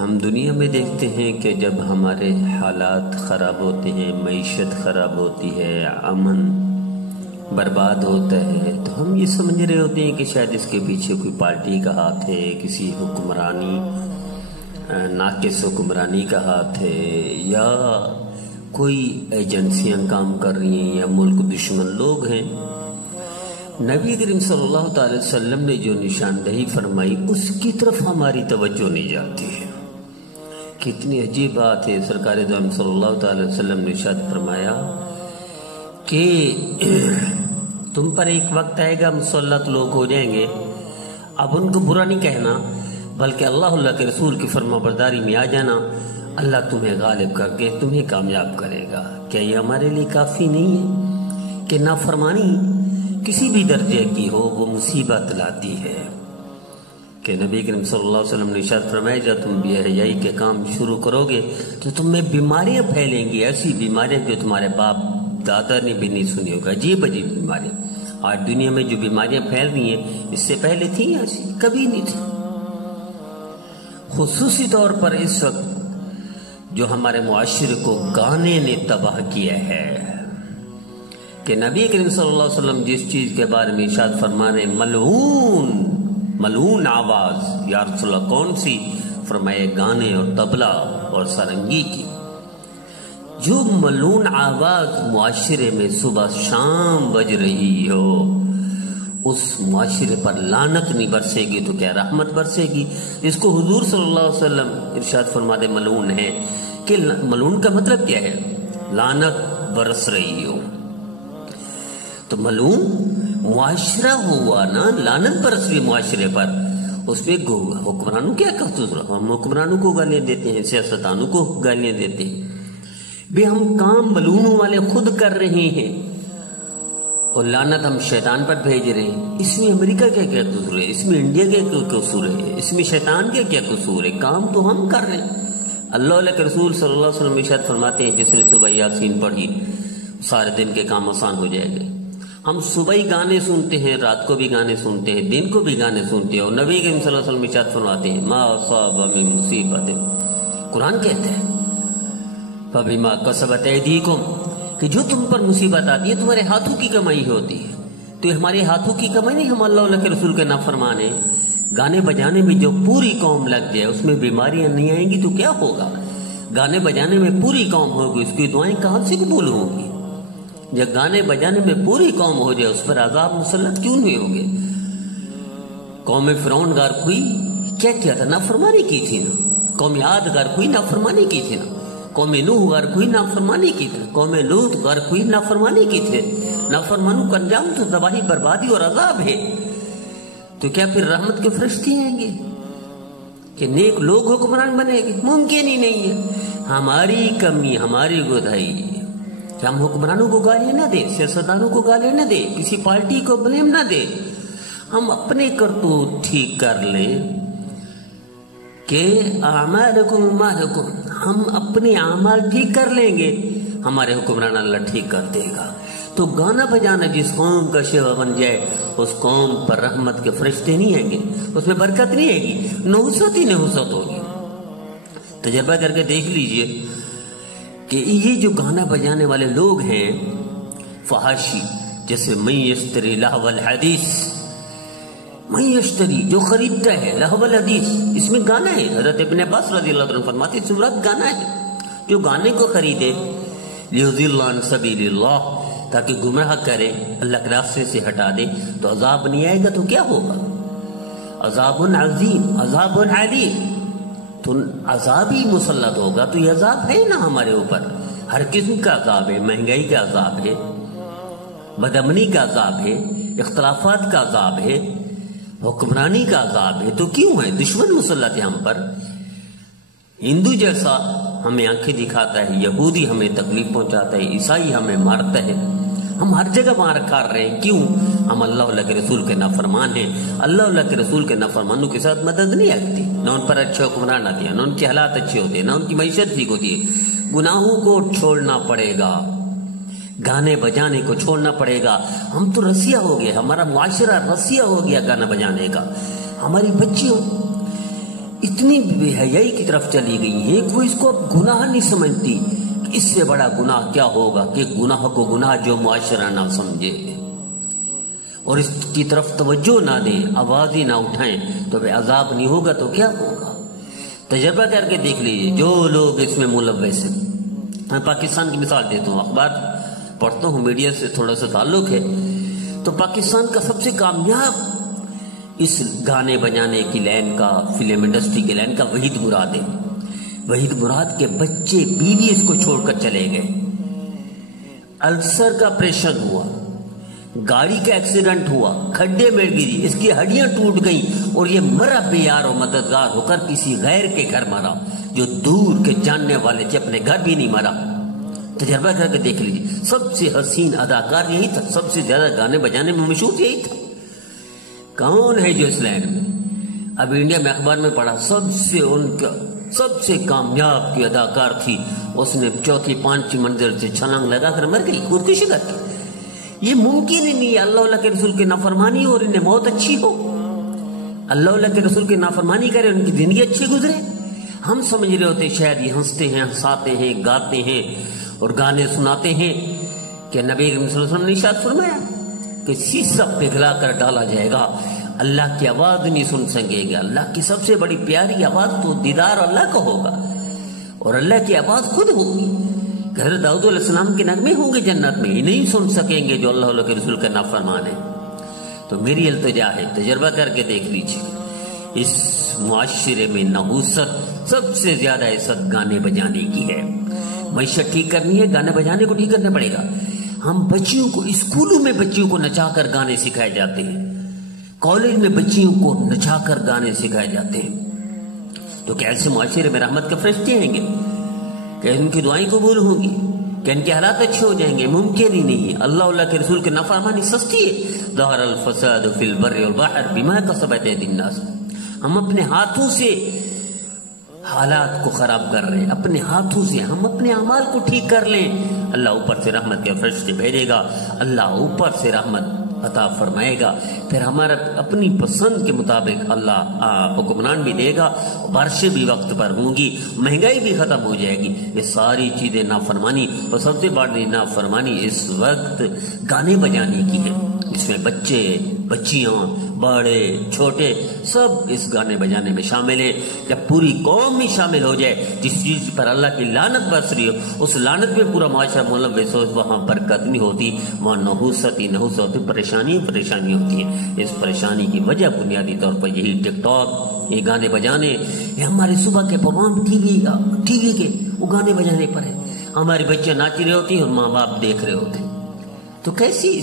ہم دنیا میں دیکھتے ہیں کہ جب ہمارے حالات خراب ہوتے ہیں، معیشت خراب ہوتی ہے، امن برباد ہوتا ہے، تو ہم یہ سمجھ رہے ہوتے ہیں کہ شاید اس کے پیچھے کوئی پارٹی کا ہاتھ ہے، کسی حکمرانی ناقص حکمرانی کا ہاتھ ہے، یا کوئی ایجنسیاں کام کر رہی ہیں، یا ملک دشمن لوگ ہیں۔ نبی کریم صلی اللہ تعالی وسلم نے جو نشاندہی فرمائی اس کی طرف ہماری توجہ نہیں جاتی ہے۔ کتنی عجیب بات ہے، سرکار دو عالم صلی اللہ تعالی وسلم نے ارشاد فرمایا کہ تم پر ایک وقت آئے گا مسلط لوگ ہو جائیں گے، اب ان کو برا نہیں کہنا بلکہ اللہ کے رسول کی فرما برداری میں آ جانا، اللہ تمہیں غالب کر کے تمہیں کامیاب کرے گا۔ کیا یہ ہمارے لیے کافی نہیں ہے کہ نافرمانی کسی بھی درجے کی ہو وہ مصیبت لاتی ہے؟ کہ نبی کریم صلی اللہ علیہ وسلم نے ارشاد فرمایا جب تم بے حیائی کے کام شروع کرو گے تو تم میں بیماریاں پھیلیں گی، ایسی بیماریاں جو تمہارے باپ دادا نے بھی نہیں سنی ہوگا، عجیب عجیب بیماریاں۔ آج دنیا میں جو بیماریاں پھیل رہی ہیں اس سے پہلے تھیں ایسی کبھی نہیں تھی۔ خصوصی طور پر اس وقت جو ہمارے معاشرے کو گانے نے تباہ کیا ہے، کہ نبی کریم صلی اللہ علیہ وسلم جس چیز کے بارے میں ارشاد فرما رہے ملعون آواز، یا رسول اللہ کون سی؟ فرمائے گانے اور طبلہ اور سرنگی کی۔ جو ملعون آواز معاشرے میں صبح شام بج رہی ہو، اس معاشرے پر لعنت نہیں برسے گی تو کیا رحمت برسے گی؟ اس کو حضور صلی اللہ علیہ وسلم ارشاد فرماتے ملعون ہے، کہ ملعون کا مطلب کیا ہے؟ لعنت برس رہی ہو۔ تو ملعون معاشرہ ہوا نا، لعنت برس رہی معاشرے پر، اس میں حکمرانوں کیا قصور؟ ہم حکمرانوں کو گالیاں دیتے ہیں، سیاستدانوں کو گالیاں دیتے ہیں، بے ہم کام ملعونوں والے خود کر رہے ہیں اور لعنت ہم شیطان پر بھیج رہے ہیں۔ اس میں امریکہ کا کیا قصور ہے؟ اس میں انڈیا کا کیا قصور ہے؟ اس میں شیطان کا کیا قصور ہے؟ کام تو ہم کر رہے ہیں۔ اللہ کے رسول صلی اللہ علیہ وسلم ارشاد فرماتے ہیں جس نے صبح یاسین پڑھی سارے دن کے کام آسان ہو جائے گا۔ ہم صبح ہی گانے سنتے ہیں، رات کو بھی گانے سنتے ہیں، دن کو بھی گانے سنتے ہیں، اور نبی کریم صلی اللہ علیہ وسلم ارشاد فرماتے ہیں ما اصاب من مصیبت، قرآن کہتا ہے فبما کسبت ایدیکم، کہ جو تم پر مصیبت آتی ہے تمہارے ہاتھوں کی کمائی ہوتی ہے۔ تو ہمارے ہاتھوں کی کمائی نہیں، ہم اللہ کے رسول کے نافرمان ہیں۔ گانے بجانے میں جو پوری قوم لگ جائے اس میں بیماریاں نہیں آئیں گی تو کیا ہوگا؟ گانے بجانے میں پوری قوم ہوگی، اس کی دعائیں کہاں سے قبول ہوں گی؟ جب گانے بجانے میں پوری قوم ہو جائے اس پر عذاب مسلط کیوں نہیں ہوں گے؟ قوم فرعون غار کوئی کیا کیا تھا؟ نافرمانی کی تھی نا۔ قوم عاد غار کوئی نافرمانی کی تھی نا۔ قوم نوح غار کوئی نافرمانی کی تھی۔ قوم لوط غار کوئی نافرمانی کی تھی۔ نافرمانوں کا انجام تو تباہی، بربادی اور عذاب ہے۔ تو کیا پھر رحمت کے فرشتے آئیں گے کہ نیک لوگ حکمران بنے گے؟ ممکن ہی نہیں ہے۔ ہماری کمی، ہماری گدائی کہ ہم حکمرانوں کو گالیاں نہ دیں، سیاستدانوں کو گالیاں نہ دیں، کسی پارٹی کو بلیم نہ دیں، ہم اپنے کرتوت ٹھیک کر لیں کہ اعمالکم اعمالکم، ہم اپنے اعمال ٹھیک کر لیں گے، ہمارے حکمران اللہ ٹھیک کر دے گا۔ تو گانا بجانا جس قوم کا شیوا بن جائے اس قوم پر رحمت کے فرشتے نہیں آئیں گے، اس میں برکت نہیں آئے گی، نحوست ہی نحوست ہوگی۔ تجربہ کر کے دیکھ لیجئے کہ یہ جو گانا بجانے والے لوگ ہیں فحاشی، جیسے من یشتری لہو الحدیث، من یشتری جو خریدتا ہے لہو الحدیث، اس میں گانا ہے۔ حضرت ابن عباس رضی اللہ عنہ فرماتے ہیں سورت گانا ہے، جو گانے کو خریدے لیضل عن سبیل اللہ، تاکہ گمراہ کرے، اللہ کے راستے سے ہٹا دے، تو عذاب نہیں آئے گا تو کیا ہوگا؟ عذاب عظیم، عذاب علیم، تو عذاب ہی مسلط ہوگا۔ تو یہ عذاب ہے نا ہمارے اوپر، ہر قسم کا عذاب ہے، مہنگائی کا عذاب ہے، بدامنی کا عذاب ہے، اختلافات کا عذاب ہے، حکمرانی کا عذاب ہے۔ تو کیوں ہے دشمن مسلط ہے ہم پر؟ ہندو جیسا ہمیں آنکھیں دکھاتا ہے، یہودی ہمیں تکلیف پہنچاتا ہے، عیسائی ہمیں مارتا ہے، ہم ہر جگہ مار کھا رہے ہیں۔ کیوں؟ ہم اللہ کے رسول کے نافرمان ہیں۔ اللہ کے رسول کے نافرمانوں کے ساتھ مدد نہیں آتی، نہ ان پر اچھے حکمران آتے ہیں، نہ ان کے حالات اچھے ہوتے ہیں، نہ ان کی معیشت ٹھیک ہوتی ہے۔ گناہوں کو چھوڑنا پڑے گا، گانے بجانے کو چھوڑنا پڑے گا۔ ہم تو رسیا ہو گئے، ہمارا معاشرہ رسیا ہو گیا گانا بجانے کا۔ ہماری بچیوں اتنی بے حیائی کی طرف چلی گئی ہیں کہ وہ اس کو اب گناہ نہیں سمجھتی کہ اس سے بڑا گناہ کیا ہوگا کہ گناہ کو گناہ جو معاشرہ نہ سمجھے اور اس کی طرف توجہ نہ دیں، آواز ہی نہ اٹھائیں تو بے عذاب نہیں ہوگا تو کیا ہوگا؟ تجربہ کر کے دیکھ لیجیے جو لوگ اس میں ملوث ہیں۔ میں پاکستان کی مثال دیتا ہوں، اخبار پڑھتا ہوں، میڈیا سے تھوڑا سا تعلق ہے، تو پاکستان کا سب سے کامیاب اس گانے بجانے کی لائن کا، فلم انڈسٹری کی لائن کا وحید مراد ہے۔ وحید مراد کے بچے بیوی اس کو چھوڑ کر چلے گئے، السر کا آپریشن ہوا، گاڑی کا ایکسیڈنٹ ہوا، کھڈے میں گری، اس کی ہڈیاں ٹوٹ گئیں اور یہ مرا بے یار و مددگار ہو کر کسی غیر کے گھر مرا، جو دور کے جاننے والے تھے، اپنے گھر بھی نہیں مرا۔ تجربہ کر کے دیکھ لیجیے، سب سے حسین اداکار یہی تھا، سب سے زیادہ گانے بجانے میں مشہور یہی تھا۔ کون ہے جو اس لائن میں؟ اب انڈیا میں اخبار میں پڑھا سب سے کامیاب کی اداکار تھی، اس نے چوتھی پانچویں منزل سے چھلانگ لگا کر مر گئی خودکشی کر کے۔ یہ ممکن ہی نہیں ہے اللہ کے رسول کی نافرمانی اور انہیں موت اچھی ہو، اللہ کے رسول کی نافرمانی کرے، ان کی زندگی اچھی گزرے۔ ہم سمجھ رہے ہوتے شاید یہ ہنستے ہیں، ہنساتے ہیں، گاتے ہیں اور گانے سناتے ہیں کہ نبی صلی اللہ علیہ وسلم نے ارشاد فرمایا کہ شیشہ پگھلا کر ڈالا جائے گا، اللہ کی آواز نہیں سن سکے گا۔ اللہ کی سب سے بڑی پیاری آواز تو دیدار اللہ کا ہوگا اور اللہ کی آواز خود ہوگی۔ حضرت داؤد علیہ السلام کے نغمے ہوں گے جنت میں، یہ نہیں سن سکیں گے جو اللہ کے رسول کا نافرمان ہے۔ تو میری التجا ہے، تجربہ کر کے دیکھ لیجیے، اس معاشرے میں نحوست سب سے زیادہ عزت گانے بجانے کی ہے۔ معیشت ٹھیک کرنی ہے، گانے بجانے کو ٹھیک کرنا پڑے گا۔ ہم بچیوں کو اسکولوں میں بچیوں کو نچا کر گانے سکھائے جاتے ہیں، کالج میں بچیوں کو نچا کر گانے سکھائے جاتے ہیں، تو کیا ایسے معاشرے میں رحمت کے فرشتے آئیں گے؟ کہ ان کی دعائیں قبول ہوں گی؟ کہ ان کے حالات اچھے ہو جائیں گے؟ ممکن ہی نہیں ہے۔ اللہ کے رسول کے نافرمانی سستی ہے۔ ظہر الفساد فی البر والبحر بما کسبت ایدی الناس۔ ہم اپنے ہاتھوں سے حالات کو خراب کر رہے ہیں، اپنے ہاتھوں سے ہم اپنے اعمال کو ٹھیک کر لیں، اللہ اوپر سے رحمت کے فرشتے بھیجے گا، اللہ اوپر سے رحمت عطا فرمائے گا، پھر ہمارا اپنی پسند کے مطابق اللہ حکمران بھی دے گا، بارشیں بھی وقت پر ہوں گی، مہنگائی بھی ختم ہو جائے گی۔ یہ ساری چیزیں نافرمانی، اور سب سے بڑی نافرمانی اس وقت گانے بجانے کی ہے۔ اس میں بچے، بچیاں، بڑے، چھوٹے سب اس گانے بجانے میں شامل ہیں۔ جب پوری قوم میں شامل ہو جائے جس چیز پر اللہ کی لعنت برس رہی ہو، اس لعنت میں پورا معاشرہ ملوث ہو، وہاں برکت نہیں ہوتی، وہاں نحوست ہی نحوست ہوتی، پریشانی ہوتی ہے۔ اس پریشانی کی وجہ بنیادی طور پر یہی ٹک ٹاک، یہ گانے بجانے، یہ ہمارے صبح کے پروگرام ٹی وی کے وہ گانے بجانے پر ہے۔ ہماری بچیاں ناچ رہے ہوتی ہیں اور ماں باپ دیکھ رہے ہوتے ہیں۔ تو کیسی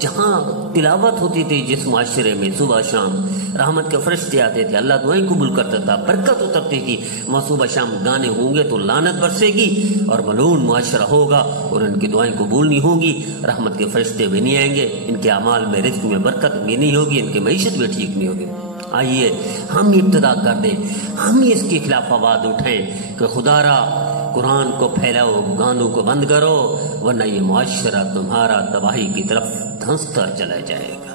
جہاں تلاوت ہوتی تھی جس معاشرے میں صبح شام رحمت کے فرشتے آتے تھے، اللہ دعائیں قبول کرتا تھا، برکت اترتی تھی، وہاں صبح شام گانے ہوں گے تو لعنت برسے گی اور ملعون معاشرہ ہوگا اور ان کی دعائیں قبول نہیں ہوں گی، رحمت کے فرشتے بھی نہیں آئیں گے، ان کے اعمال میں رزق میں برکت بھی نہیں ہوگی، ان کی معیشت بھی ٹھیک نہیں ہوگی۔ آئیے ہم ابتدا کر دیں، ہم اس کے خلاف آواز اٹھائیں کہ خدا را قرآن کو پھیلاؤ، گانوں کو بند کرو، ورنہ یہ معاشرہ تمہارا تباہی کی طرف دھنستا چلا جائے گا۔